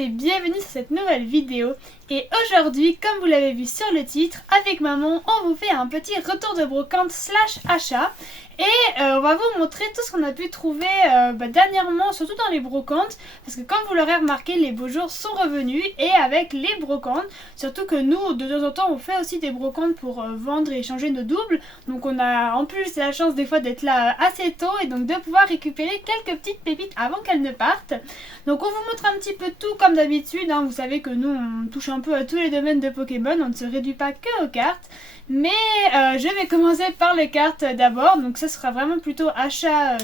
et bienvenue sur cette nouvelle vidéo. Et aujourd'hui, comme vous l'avez vu sur le titre, avec maman, on vous fait un petit retour de brocante / achat. Et on va vous montrer tout ce qu'on a pu trouver dernièrement, surtout dans les brocantes. Parce que comme vous l'aurez remarqué, les beaux jours sont revenus. Et avec les brocantes, surtout que nous, de temps en temps, on fait aussi des brocantes pour vendre et échanger nos doubles. Donc on a en plus la chance des fois d'être là assez tôt et donc de pouvoir récupérer quelques petites pépites avant qu'elles ne partent. Donc on vous montre un petit peu tout comme d'habitude. Vous savez que nous, on touche un peu à tous les domaines de Pokémon. On ne se réduit pas que aux cartes. Mais je vais commencer par les cartes d'abord, donc ça sera vraiment plutôt achat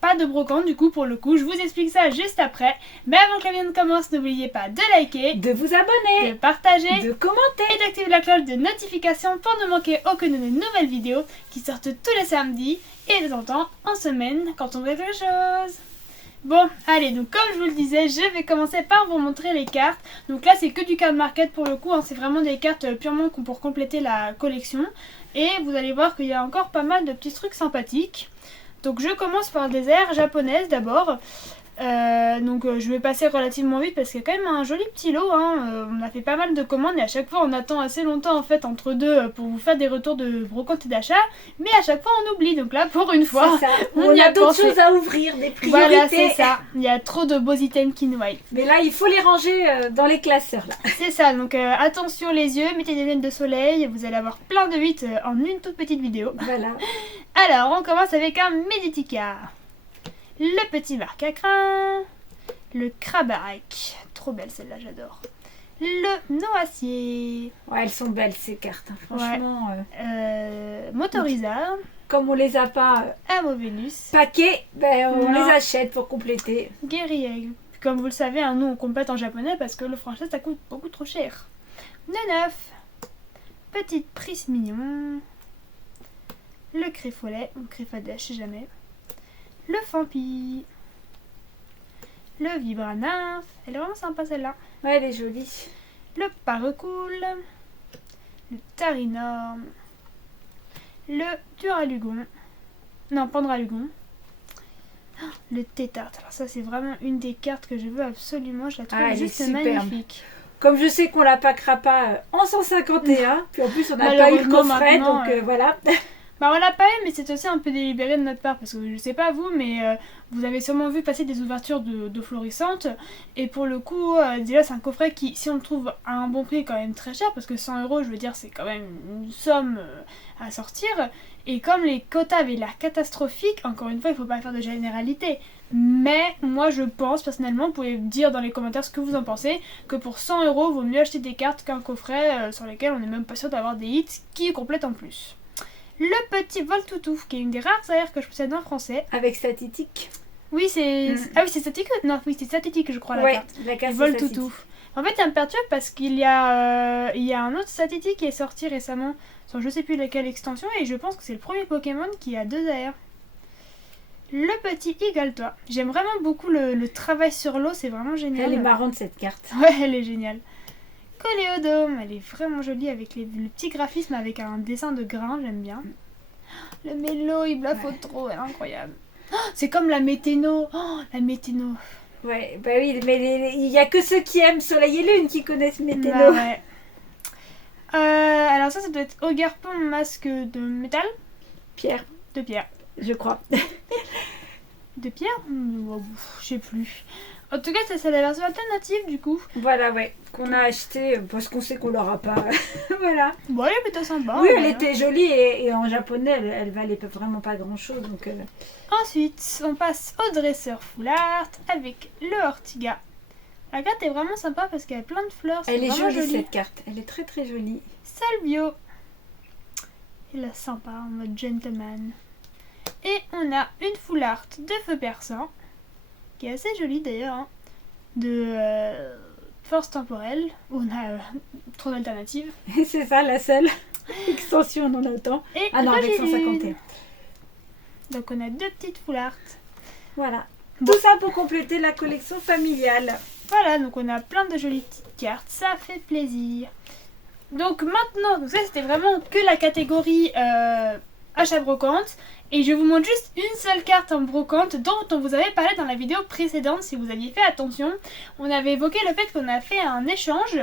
pas de brocante du coup pour le coup, je vous explique ça juste après. Mais avant que la vidéo ne commence, n'oubliez pas de liker, de vous abonner, de partager, de commenter et d'activer la cloche de notification pour ne manquer aucune de nos nouvelles vidéos qui sortent tous les samedis et de temps en temps en semaine quand on fait quelque chose. Bon, allez, donc comme je vous le disais, je vais commencer par vous montrer les cartes. Donc là, c'est que du card market pour le coup, c'est vraiment des cartes purement pour compléter la collection. Et vous allez voir qu'il y a encore pas mal de petits trucs sympathiques. Donc je commence par des airs japonaises d'abord. Je vais passer relativement vite parce qu'il y a quand même un joli petit lot. On a fait pas mal de commandes et à chaque fois on attend assez longtemps en fait entre deux pour vous faire des retours de brocante et d'achat. Mais à chaque fois on oublie, donc là pour une fois on a d'autres choses à ouvrir, des priorités. Voilà, c'est ça, il y a trop de beaux items qui nous aillent. Mais là il faut les ranger dans les classeurs là. C'est ça, donc attention les yeux, mettez des lunettes de soleil, vous allez avoir plein de 8 en une toute petite vidéo. Voilà. Alors on commence avec un Meditica. Le petit marque à crin, le Krabarak, trop belle celle-là, j'adore. Le Noacier. Ouais, elles sont belles ces cartes, franchement. Ouais. Motorisa. Comme on les a pas Amovenus. Paquets, on les achète pour compléter. Guerrier. Comme vous le savez, nous on complète en japonais parce que le français ça coûte beaucoup trop cher. Neuf. Petite prise mignon. Le Créfolet, ou Créfadèche, je sais jamais. Le Fampi. Le Vibranarf. Elle est vraiment sympa celle-là. Ouais, elle est jolie. Le Paracool. Le Tarinorm. Le Duralugon. Non, Pandralugon. Le Tétart. Alors ça c'est vraiment une des cartes que je veux absolument. Je la trouve juste magnifique. Comme je sais qu'on l'a pas crapa en 151, puis en plus on n'a pas eu le coffret, donc voilà. Bah on l'a pas eu, mais c'est aussi un peu délibéré de notre part parce que je sais pas vous, mais vous avez sûrement vu passer des ouvertures de florissantes et pour le coup déjà c'est un coffret qui, si on le trouve à un bon prix, est quand même très cher parce que 100 €, je veux dire, c'est quand même une somme à sortir. Et comme les quotas avaient l'air catastrophiques, encore une fois il faut pas faire de généralité, mais moi je pense personnellement, vous pouvez me dire dans les commentaires ce que vous en pensez, que pour 100 € vaut mieux acheter des cartes qu'un coffret sur lesquels on n'est même pas sûr d'avoir des hits qui complètent en plus. Le petit Voltoutou, qui est une des rares aires que je possède en français. Avec statistique. Oui, c'est... Ah oui, c'est statique. Non, oui, c'est statistique, je crois, la carte. La carte Voltoutou. En fait, ça me perturbe parce qu'il y a un autre statistique qui est sorti récemment sur je sais plus laquelle extension et je pense que c'est le premier Pokémon qui a 2 AR. Le petit Igaltois. J'aime vraiment beaucoup le travail sur l'eau, c'est vraiment génial. Elle est marrante cette carte. Ouais, elle est géniale. Coléodome, elle est vraiment jolie avec le petit graphisme avec un dessin de grain, j'aime bien. Le mélo, il blaffe trop, elle est incroyable. Oh, c'est comme la météno. Oh, la météno. Ouais, bah oui, mais il n'y a que ceux qui aiment Soleil et Lune qui connaissent météno. Bah ouais. Alors ça doit être Ogerpon, masque de métal. Pierre. De pierre. Je crois. De pierre je sais plus. En tout cas, c'est la version alternative du coup. Voilà, ouais. Qu'on a acheté parce qu'on sait qu'on l'aura pas. Voilà. Bon, elle est plutôt sympa. Oui, elle était jolie et en japonais, elle valait vraiment pas grand chose. Donc, Ensuite, on passe au dresseur full art avec le Ortiga. La carte est vraiment sympa parce qu'elle a plein de fleurs. Elle est jolie cette carte. Elle est très très jolie. Salvio. Il est sympa en mode gentleman. Et on a une full art de feu perçant, qui est assez jolie d'ailleurs, de force temporelle, où on a trop d'alternatives. C'est ça la seule extension, on en a autant. Et non, avec 151. Donc on a 2 petites full art. Voilà. Bon. Tout ça pour compléter la collection familiale. Voilà, donc on a plein de jolies petites cartes, ça fait plaisir. Donc maintenant, ça c'était vraiment que la catégorie achat brocante. Et je vous montre juste une seule carte en brocante dont on vous avait parlé dans la vidéo précédente, si vous aviez fait attention. On avait évoqué le fait qu'on a fait un échange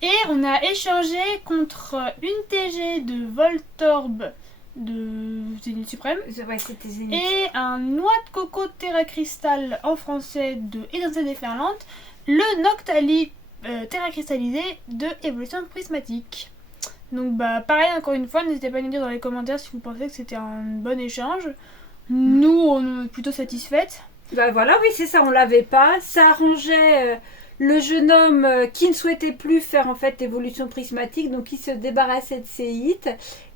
et on a échangé contre une TG de Voltorb de Zénith Suprême c'était Zénith. Et un noix de coco Terra Cristal en français de Étincelle déferlante, le Noctali Terra Cristallisé de Évolution Prismatique. Donc pareil, encore une fois, n'hésitez pas à nous dire dans les commentaires si vous pensez que c'était un bon échange. Nous, on est plutôt satisfaites. Voilà, oui, c'est ça, on l'avait pas. Ça arrangeait le jeune homme qui ne souhaitait plus faire en fait évolution prismatique, donc il se débarrassait de ses hits.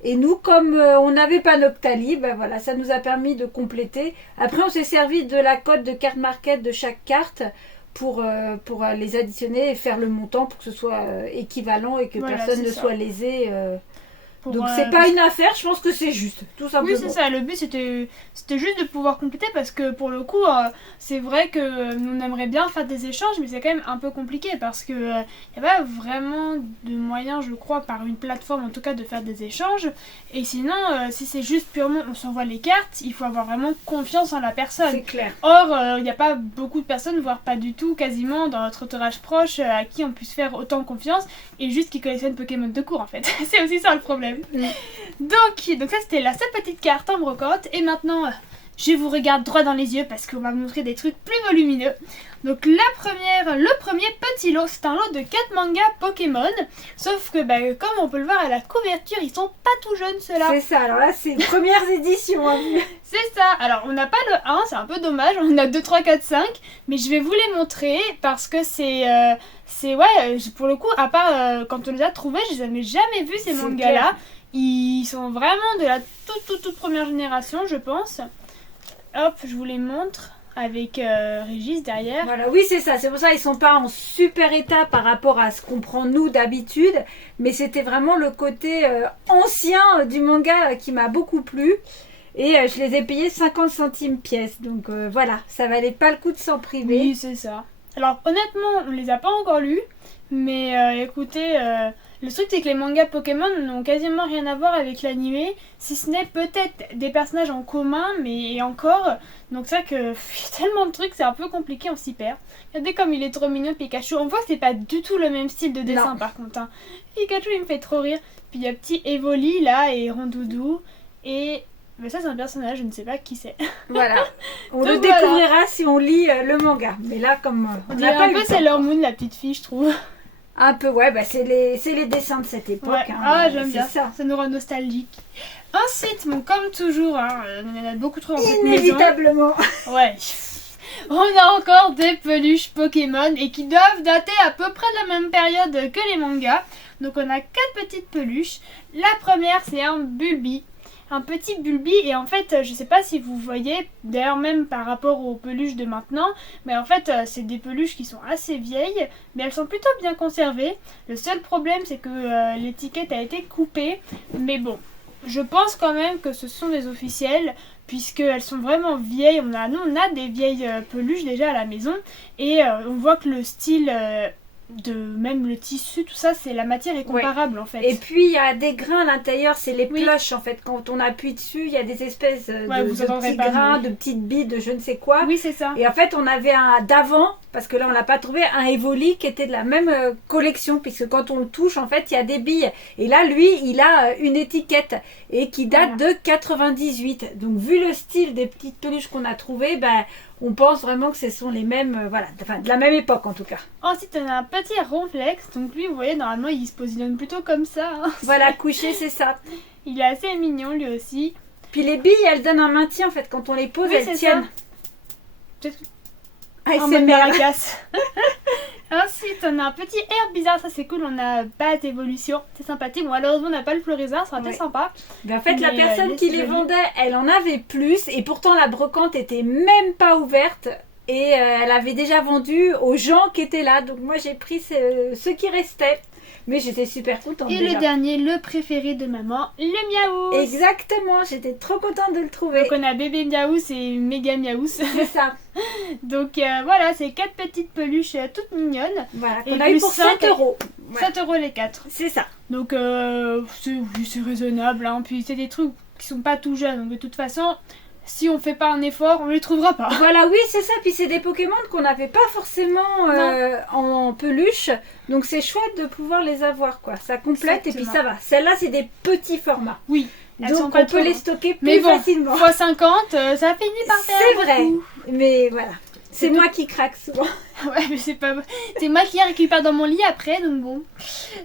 Et nous, comme on n'avait pas Noctali, voilà, ça nous a permis de compléter. Après, on s'est servi de la cote de carte market de chaque carte pour les additionner et faire le montant pour que ce soit équivalent et que personne ne soit lésé. Donc c'est pas une affaire, je pense que c'est juste, tout simplement. Oui, c'est ça, le but c'était juste de pouvoir compléter parce que pour le coup, c'est vrai que on aimerait bien faire des échanges, mais c'est quand même un peu compliqué parce que y a pas vraiment de moyen, je crois, par une plateforme en tout cas, de faire des échanges. Et sinon, si c'est juste purement on s'envoie les cartes, il faut avoir vraiment confiance en la personne. C'est clair. Or, il n'y a pas beaucoup de personnes, voire pas du tout, quasiment dans notre entourage proche, à qui on puisse faire autant confiance et juste qui collectionnent Pokémon de cours en fait. C'est aussi ça le problème. Donc ça c'était la seule petite carte en brocante. Et maintenant je vous regarde droit dans les yeux parce qu'on va vous montrer des trucs plus volumineux. Donc le premier petit lot, c'est un lot de 4 mangas Pokémon. Sauf que comme on peut le voir à la couverture, ils sont pas tout jeunes ceux-là. C'est ça, alors là c'est les premières éditions. C'est ça, alors on n'a pas le 1, c'est un peu dommage, on a 2, 3, 4, 5. Mais je vais vous les montrer parce que c'est pour le coup, à part quand on les a trouvés, je les avais jamais vus ces mangas-là. Ils sont vraiment de la toute première génération, je pense. Hop, je vous les montre avec Régis derrière. Voilà, oui c'est ça, c'est pour ça ils sont pas en super état par rapport à ce qu'on prend nous d'habitude. Mais c'était vraiment le côté ancien du manga qui m'a beaucoup plu. Et je les ai payés 50 centimes pièce. Donc voilà, ça valait pas le coup de s'en priver. Oui, c'est ça. Alors honnêtement, on les a pas encore lus. Mais écoutez, le truc c'est que les mangas Pokémon n'ont quasiment rien à voir avec l'animé, si ce n'est peut-être des personnages en commun, mais encore. Donc c'est vrai que y a tellement de trucs, c'est un peu compliqué, on s'y perd. Regardez comme il est trop mignon Pikachu, on voit que c'est pas du tout le même style de dessin par contre. Hein. Pikachu il me fait trop rire. Puis il y a petit Evoli là et Rondoudou et... Mais ça c'est un personnage, je ne sais pas qui c'est. Voilà. On le découvrira si on lit le manga. Mais là comme on dirait un peu Sailor Moon la petite fille je trouve. Un peu ouais, c'est les dessins de cette époque. Ouais. Ah j'aime bien ça nous rend nostalgique. Ensuite, comme toujours, on en a beaucoup trop dans cette maison. Inévitablement. Ouais. On a encore des peluches Pokémon et qui doivent dater à peu près de la même période que les mangas. Donc on a 4 petites peluches. La première c'est un Bulby. Un petit Bulby et en fait je sais pas si vous voyez d'ailleurs même par rapport aux peluches de maintenant, mais en fait c'est des peluches qui sont assez vieilles mais elles sont plutôt bien conservées. Le seul problème c'est que l'étiquette a été coupée, mais bon je pense quand même que ce sont des officiels puisqu'elles sont vraiment vieilles. On a des vieilles peluches déjà à la maison et on voit que le style de même le tissu, tout ça, c'est la matière est comparable en fait. Et puis il y a des grains à l'intérieur, c'est les plushs en fait. Quand on appuie dessus, il y a des espèces de petits grains, de petites billes, de je ne sais quoi. Oui, c'est ça. Et en fait, on avait un d'avant, parce que là on l'a pas trouvé, un Evoli qui était de la même collection, puisque quand on le touche, en fait, il y a des billes. Et là, lui, il a une étiquette et qui date de 98. Donc vu le style des petites peluches qu'on a trouvées, on pense vraiment que ce sont les mêmes, de la même époque en tout cas. Ensuite, on a un petit Ronflex. Donc lui, vous voyez, normalement, il se positionne plutôt comme ça. Hein. Voilà, couché, c'est ça. Il est assez mignon, lui aussi. Puis les billes, elles donnent un maintien, en fait. Quand on les pose, elles tiennent. En mode maracas. Ensuite, on a un petit air bizarre. Ça, c'est cool. On a base évolution. C'est sympathique. Bon, malheureusement, on n'a pas le Florizard. Ça aurait été sympa. Mais en fait, la personne qui les vendait, elle en avait plus. Et pourtant, la brocante était même pas ouverte. Et elle avait déjà vendu aux gens qui étaient là. Donc moi, j'ai pris ceux qui restaient. Mais j'étais super contente. Et déjà. Le dernier, le préféré de maman, le Miaou. Exactement, j'étais trop contente de le trouver. Donc on a bébé Miaou et méga Miaou. C'est ça. Donc voilà, c'est 4 petites peluches toutes mignonnes. Voilà, qu'on a eu pour 7 €. 7 € les 4. C'est ça. Donc c'est raisonnable. Hein. Puis c'est des trucs qui sont pas tout jeunes. Donc de toute façon, si on fait pas un effort, on les trouvera pas. Voilà, oui, c'est ça. Puis c'est des Pokémon qu'on n'avait pas forcément en peluche. Donc c'est chouette de pouvoir les avoir, quoi. Ça complète et puis ça va. Celles-là, c'est des petits formats. Oui. Donc on peut les stocker mais plus facilement. Fois 50, ça finit par faire. C'est vrai. Mais voilà. C'est moi qui craque souvent. Ouais, mais c'est pas... C'est moi qui récupère dans mon lit après, donc bon.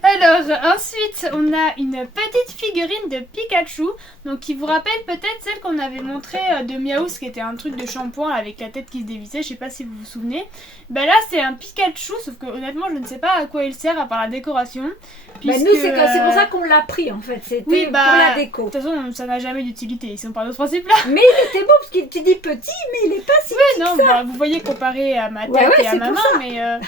Alors, ensuite, on a une petite figurine de Pikachu. Donc, qui vous rappelle peut-être celle qu'on avait montrée de Miaous, qui était un truc de shampoing avec la tête qui se dévissait. Je sais pas si vous vous souvenez. Ben là, c'est un Pikachu, sauf que honnêtement, je ne sais pas à quoi il sert à part la décoration. Puisque, nous, c'est pour ça qu'on l'a pris, en fait. C'était pour la déco. De toute façon, ça n'a jamais d'utilité. Ils sont par d'autres principes là. Mais il était beau, parce que tu dis petit, mais il est pas si petit non, que ça. Bah, vous voyez comparé à ma tête et à ma main,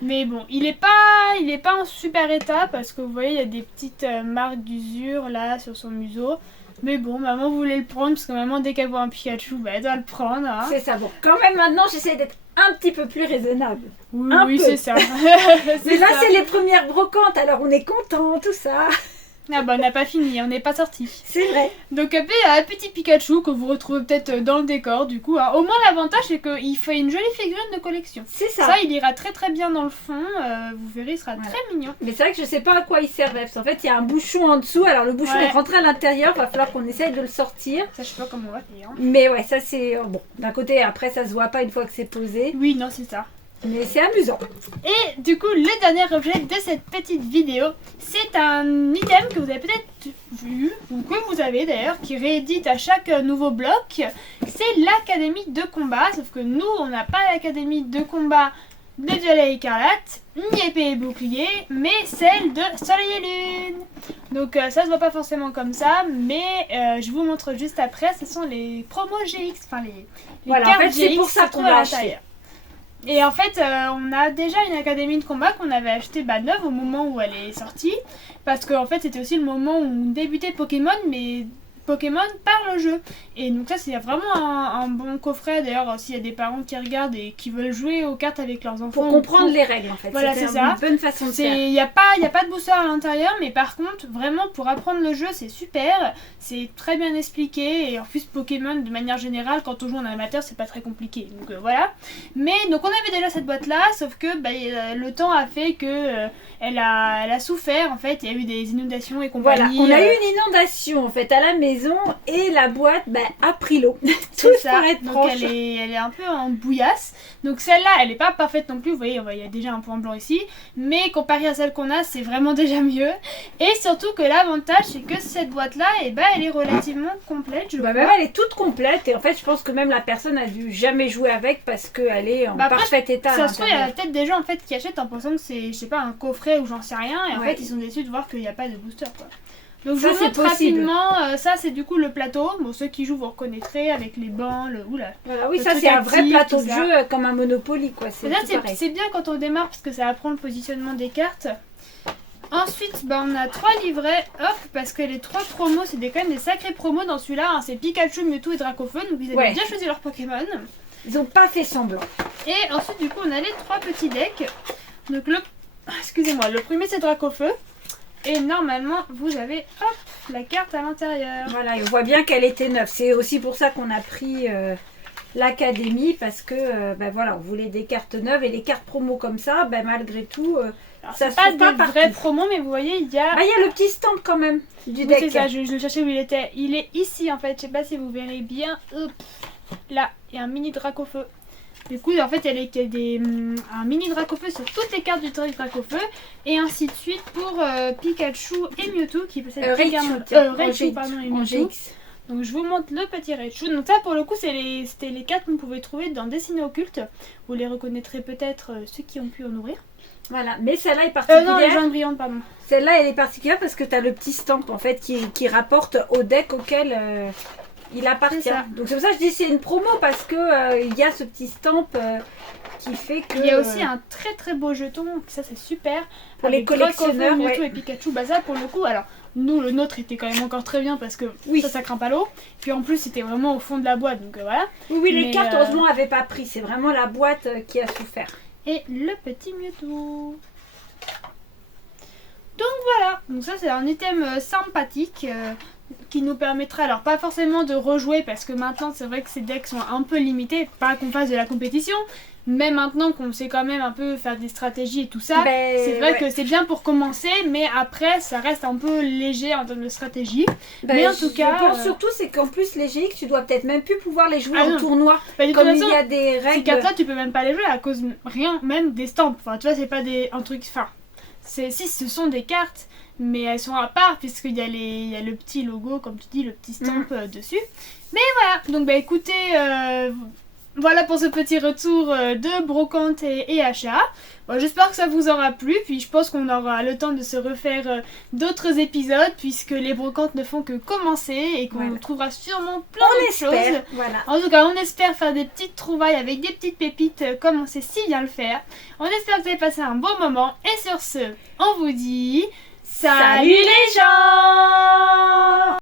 mais bon, il est pas en super état parce que vous voyez, il y a des petites marques d'usure là sur son museau. Mais bon, maman voulait le prendre parce que maman, dès qu'elle voit un Pikachu, bah, elle doit le prendre. Hein. C'est ça. Bon, quand même, maintenant, j'essaie d'être un petit peu plus raisonnable. Oui, c'est ça. Mais là, c'est les premières brocantes, alors on est content, tout ça. Ah bah on n'a pas fini, on n'est pas sorti. C'est vrai. Donc un petit Pikachu que vous retrouvez peut-être dans le décor du coup. Hein. Au moins l'avantage c'est qu'il fait une jolie figurine de collection. C'est ça. Ça il ira très très bien dans le fond, vous verrez il sera très mignon. Mais c'est vrai que je sais pas à quoi il servait. En fait il y a un bouchon en dessous, alors le bouchon est rentré à l'intérieur, va falloir qu'on essaye de le sortir. Ça je sais pas comment on va faire. Hein. Mais ouais ça c'est... Bon d'un côté après ça se voit pas une fois que c'est posé. Oui non c'est ça. Mais c'est amusant. Et du coup, le dernier objet de cette petite vidéo, c'est un item que vous avez peut-être vu, ou que vous avez d'ailleurs, qui réédite à chaque nouveau bloc. C'est l'académie de combat, sauf que nous, on n'a pas l'académie de combat de Violet Écarlate, ni épée et bouclier, mais celle de Soleil et Lune. Donc ça se voit pas forcément comme ça, mais je vous montre juste après, ce sont les promos GX, enfin les voilà, cartes en fait, c'est GX pour ça qu'on l'a acheté. Et en fait, on a déjà une académie de combat qu'on avait achetée neuve au moment où elle est sortie. Parce qu'en fait, c'était aussi le moment où on débutait Pokémon, mais Pokémon par le jeu. Et donc ça, c'est vraiment un bon coffret. D'ailleurs, s'il y a des parents qui regardent et qui veulent jouer aux cartes avec leurs enfants. Pour comprendre les règles, en fait. Voilà, c'est ça. Une bonne façon de faire. Il n'y a pas de booster à l'intérieur, mais par contre, vraiment, pour apprendre le jeu, c'est super. C'est très bien expliqué. Et en plus, Pokémon, de manière générale, quand on joue en amateur, c'est pas très compliqué. Donc voilà. Mais donc, on avait déjà cette boîte-là, sauf que le temps a fait que elle a souffert. En fait, il y a eu des inondations et compagnie. Voilà, on a eu une inondation, en fait, à la maison. Et la boîte a pris l'eau. Tout ça. Donc elle est un peu en bouillasse. Donc celle-là, elle n'est pas parfaite non plus. Vous voyez, il y a déjà un point blanc ici. Mais comparé à celle qu'on a, c'est vraiment déjà mieux. Et surtout que l'avantage, c'est que cette boîte-là, elle est relativement complète. Même elle est toute complète. Et en fait, je pense que même la personne a dû jamais jouer avec parce qu'elle est en parfait état. Ça se trouve, il y a peut-être des gens en fait, qui achètent en pensant que c'est, je sais pas, un coffret ou j'en sais rien. Et en fait, ils sont déçus de voir qu'il n'y a pas de booster, quoi. Donc ça, je vous montre rapidement, ça c'est du coup le plateau, bon ceux qui jouent vous reconnaîtrez avec les bancs, voilà, oui ça c'est un vrai plateau de jeu comme un Monopoly quoi. C'est bien quand on démarre parce que ça apprend le positionnement des cartes. Ensuite on a 3 livrets, parce que les 3 promos c'est quand même des sacrés promos dans celui-là, hein, c'est Pikachu, Mewtwo et Dracofeu, donc ils avaient bien choisi leur Pokémon. Ils ont pas fait semblant. Et ensuite du coup on a les 3 petits decks, donc excusez-moi, le premier c'est Dracofeu. Et normalement, vous avez la carte à l'intérieur. Voilà, et on voit bien qu'elle était neuve. C'est aussi pour ça qu'on a pris l'académie parce que voilà, on voulait des cartes neuves et les cartes promo comme ça, malgré tout, ça se pas trouve pas des partout. vrais promos, mais vous voyez, il y a. Il y a le petit stand quand même du deck. C'est ça, je le cherchais où il était. Il est ici en fait. Je sais pas si vous verrez bien. Là, il y a un mini Dracofeu. Du coup, en fait, il y a un mini Dracofeu sur toutes les cartes du truc Dracofeu. Et ainsi de suite pour Pikachu et Mewtwo qui possèdent Raichu, pardon, et Mewtwo. Donc, je vous montre le petit Raichu. Donc, ça, pour le coup, c'était les cartes qu'on pouvait trouver dans Dessiné Occulte. Vous les reconnaîtrez peut-être ceux qui ont pu en nourrir. Voilà, mais celle-là est particulière. Non, les jaunes brillantes, pardon. Celle-là, elle est particulière parce que tu as le petit stamp en fait qui rapporte au deck auquel. Il appartient. Donc c'est pour ça que je dis c'est une promo parce que il y a ce petit stamp qui fait que. Il y a aussi un très très beau jeton, ça c'est super. Pour les collectionneurs, Mewtwo et Pikachu, ça pour le coup, alors nous le nôtre était quand même encore très bien parce que ça craint pas l'eau. Puis en plus c'était vraiment au fond de la boîte, donc voilà. Oui, les cartes heureusement n'avaient pas pris, c'est vraiment la boîte qui a souffert. Et le petit Mewtwo. Donc voilà, donc ça c'est un item sympathique. qui nous permettra, alors pas forcément de rejouer parce que maintenant c'est vrai que ces decks sont un peu limités, pas qu'on fasse de la compétition, mais maintenant qu'on sait quand même un peu faire des stratégies et tout ça, c'est vrai que c'est bien pour commencer, mais après ça reste un peu léger en termes de stratégie. Mais en tout cas, je pense surtout c'est qu'en plus les GX tu dois peut-être même plus pouvoir les jouer en non. tournoi, de comme toute il façon, y a des règles. Ces cartes-là tu peux même pas les jouer à cause rien, même des stamps. Enfin tu vois c'est pas un truc, enfin si ce sont des cartes. Mais elles sont à part puisqu'il y a le petit logo, comme tu dis, le petit stamp dessus. Mais voilà, donc bah écoutez, voilà pour ce petit retour de Brocante et Achat. Bon, j'espère que ça vous aura plu, puis je pense qu'on aura le temps de se refaire d'autres épisodes puisque les brocantes ne font que commencer et qu'on trouvera sûrement plein de choses. Voilà. En tout cas, on espère faire des petites trouvailles avec des petites pépites comme on sait si bien le faire. On espère que vous avez passé un bon moment et sur ce, on vous dit... Salut